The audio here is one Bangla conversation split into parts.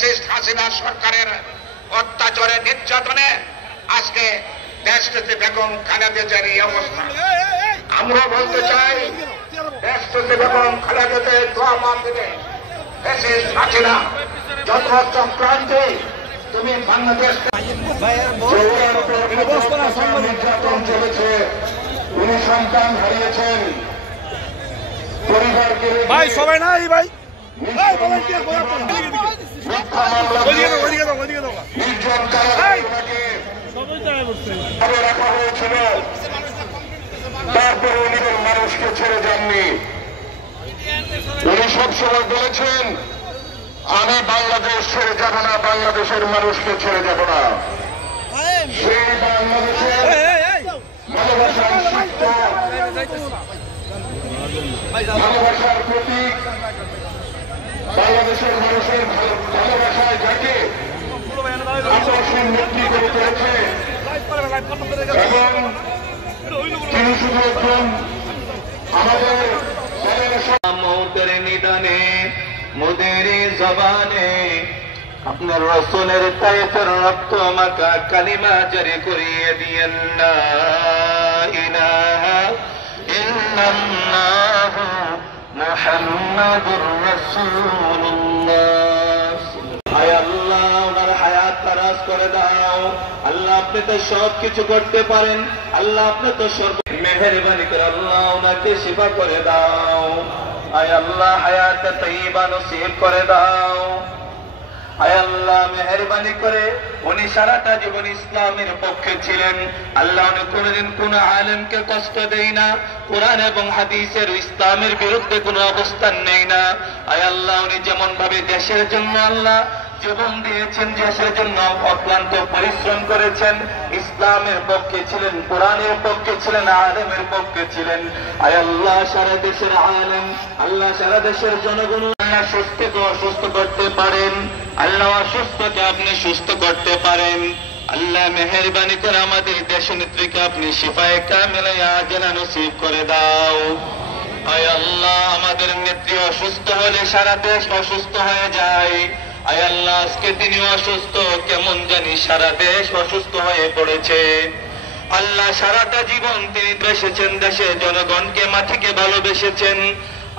ফ্যাসিস্ট হাসিনা সরকারের অত্যাচারে নির্যাতনে আজকে দেশটিতে বেগম খালেদা জিয়ার এই অবস্থা। আমরা বলতে চাই দেশটিতে বেগম খালেদা জিয়ার দোয়া মানবে ফ্যাসিস্ট হাসিনা যত চক্রান্তে তুমি বাংলাদেশ নির্যাতন চলেছে, উনি সন্তান হারিয়েছেন, পরিবারকে ভাই সবাই নাই ভাই রাখা হয়েছিল, তারপরে উনি মানুষকে ছেড়ে যাননি। উনি সবসময় বলেছেন আমি বাংলাদেশ ছেড়ে যাব না, বাংলাদেশের মানুষকে ছেড়ে যাব না। সেই বাংলাদেশের ভালোবাসার শিল্প, ভালোবাসার প্রতীক, বাংলাদেশের মানুষের ভালোবাসায় যাকে আকর্ষণ মুক্তি করে তুলেছে এবং তিনি শুধু একজন আমাদের মৌতের নিদানে মোদের জবানে আপনার রসুলের তায়েফের রক্ত মাখা কালিমা জারি করিয়ে দিয়েন না ইলাহা ইল্লাল্লাহ মুহাম্মাদুর রাসূলুল্লাহ। আয় আল্লাহ ওনার হায়াত তারাজ করে দাও। আল্লাহ আপনি তো সব কিছু করতে পারেন, আল্লাহ আপনি তো সর্ব মেহেরবানি করে আল্লাহ ওনাকে শিফা করে দাও। আয় আল্লাহ হায়াত তাইয়্যিবা নসিব করে দাও। আয় আল্লাহ মেহেরবানি করে উনি সারাটা জীবন ইসলামের পক্ষে ছিলেন। আল্লাহ উনি কোনদিন কোন আলেমকে কষ্ট দেয় না, কোরআন এবং হাদিসের ইসলামের বিরুদ্ধে কোনো অবস্থান নেই না। আয় আল্লাহ উনি যেমন ভাবে দেশের জন্য আল্লাহ জীবন দিয়েছেন, দেশের জন্য অক্লান্ত পরিশ্রম করেছেন, ইসলামের পক্ষে ছিলেন, কোরআনের পক্ষে ছিলেন, আলেমের পক্ষে ছিলেন। আয় আল্লাহ সারা দেশের আলেম, আল্লাহ সারা দেশের জনগণ আল্লাহ সুস্থকে অসুস্থ করতে পারেন, আল্লাহ অসুস্থকে আপনি সুস্থ করতে পারেন। আল্লাহ মেহেরবানি করে আমাদের দেশ নেত্রীকে আপনি শিফায়ে কামিলা আজলা নসিব করে দাও। আয় আল্লাহ আমাদের নেত্রী অসুস্থ হলে সারা দেশ অসুস্থ হয়ে যায়। আয় আল্লাহ আজকে তিনি অসুস্থ, কেমন জানি সারা দেশ অসুস্থ হয়ে পড়েছে। আল্লাহ সারাটা জীবন তিনি বেসেছেন, দেশের জনগণকে মাটিকে ভালোবেসেছেন।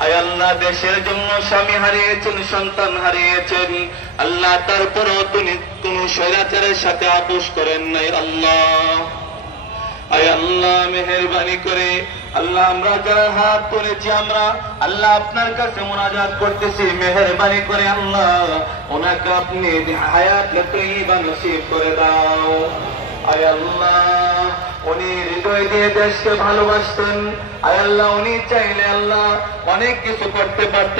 আয় আল্লাহ দেশের জন্য স্বামী হারিয়েছেন, সন্তান হারিয়েছেন। আল্লাহ তারপরেও তিনি কোন স্বৈরাচারের সাথে আপোষ করেন নাই। আল্লাহ আয় আল্লাহ মেহেরবানি করে আল্লাহ আমরা যারা হাত তুলেছি আমরা আল্লাহ আপনার কাছে মুনাজাত করতেছি, মেহেরবানি করে আল্লাহ ওনাকে আপনি হায়াত তাইয়্যিবা নসিব করে দাও। আয় আল্লাহ উনি হৃদয় দিয়ে দেশকে ভালোবাসতেন। আয় আল্লাহ উনি চাইলে আল্লাহ অনেক কিছু করতে পারতেন।